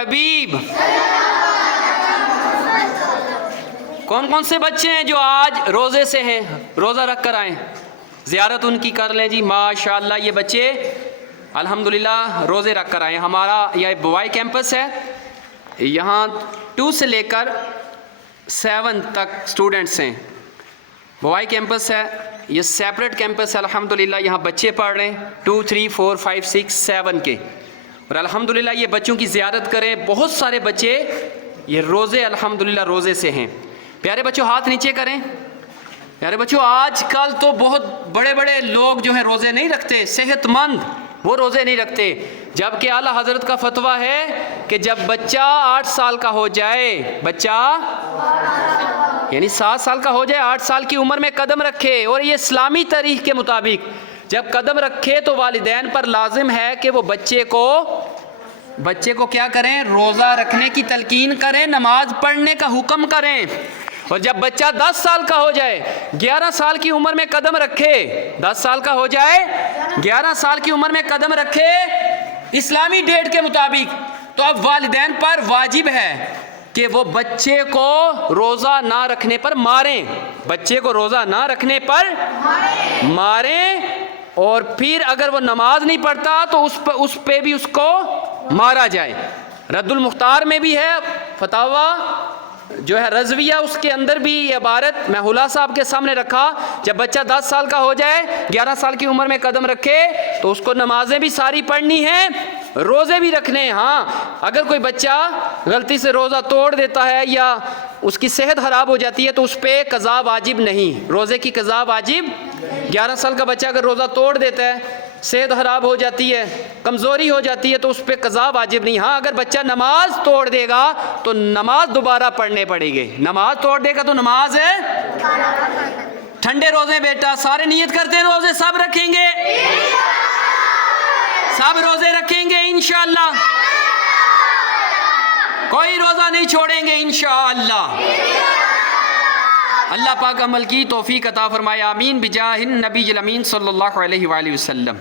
हबीब। कौन कौन से बच्चे हैं जो आज रोज़े से हैं, रोज़ा रख कर आए? ज़ियारत उनकी कर लें जी। माशाअल्लाह, ये बच्चे अल्हम्दुलिल्लाह रोज़े रख कर आए। हमारा यह बवाई कैंपस है, यहाँ 2 से लेकर 7 तक स्टूडेंट्स हैं। बवाई कैंपस है, ये सेपरेट कैंपस है अल्हम्दुलिल्लाह। यहाँ बच्चे पढ़ रहे हैं 2, 3, 4, 5, 6, 7 के। और अल्हम्दुलिल्लाह ये बच्चों की ज़ियारत करें। बहुत सारे बच्चे ये रोज़े अल्हम्दुलिल्लाह रोज़े से हैं। प्यारे बच्चों हाथ नीचे करें। प्यारे बच्चों, आजकल तो बहुत बड़े बड़े लोग जो हैं रोज़े नहीं रखते, सेहतमंद, वो रोज़े नहीं रखते। जबकि आला हज़रत का फतवा है कि जब बच्चा 8 साल का हो जाए, बच्चा यानी 7 साल का हो जाए, 8 साल की उम्र में कदम रखे, और ये इस्लामी तारीख के मुताबिक जब कदम रखे तो वालिदैन पर लाजिम है कि वो बच्चे को क्या करें? रोज़ा रखने की तलकीन करें, नमाज पढ़ने का हुक्म करें। और जब बच्चा 10 साल का हो जाए, 11 साल की उम्र में कदम रखे, 10 साल का हो जाए, 11 साल की उम्र में कदम रखे इस्लामी डेट के मुताबिक, तो अब वालिदैन पर वाजिब है कि वो बच्चे को रोज़ा ना रखने पर मारें, बच्चे को रोज़ा ना रखने पर मारें। और फिर अगर वो नमाज नहीं पढ़ता तो उस पे भी उसको मारा जाए। रद्दुल मुख्तार में भी है, फतावा जो है रज़विया, उसके अंदर भी ये इबारत मैं हुलासा आपके सामने रखा। जब बच्चा 10 साल का हो जाए, 11 साल की उम्र में कदम रखे, तो उसको नमाजें भी सारी पढ़नी हैं, रोज़े भी रखने हैं। हाँ, अगर कोई बच्चा गलती से रोज़ा तोड़ देता है या उसकी सेहत ख़राब हो जाती है तो उस पर क़ज़ा वाजिब नहीं, रोज़े की क़ज़ा वाजिब। 11 साल का बच्चा अगर रोज़ा तोड़ देता है, सेहत ख़राब हो जाती है, कमज़ोरी हो जाती है, तो उस पर क़ज़ा वाजिब नहीं। हाँ, अगर बच्चा नमाज तोड़ देगा तो नमाज दोबारा पढ़ने पड़ेगी। नमाज तोड़ देगा तो नमाज है। ठंडे रोज़े बेटा, सारे नियत करते हैं रोज़े सब रखेंगे, सब रोज़े रखेंगे इंशाअल्लाह, कोई रोज़ा नहीं छोड़ेंगे इंशाअल्लाह। अल्लाह पाक अमल की तौफीक अता फरमाए। आमीन बिजाहिन नबी अमीन सल्लल्लाहु अलैहि वसल्लम।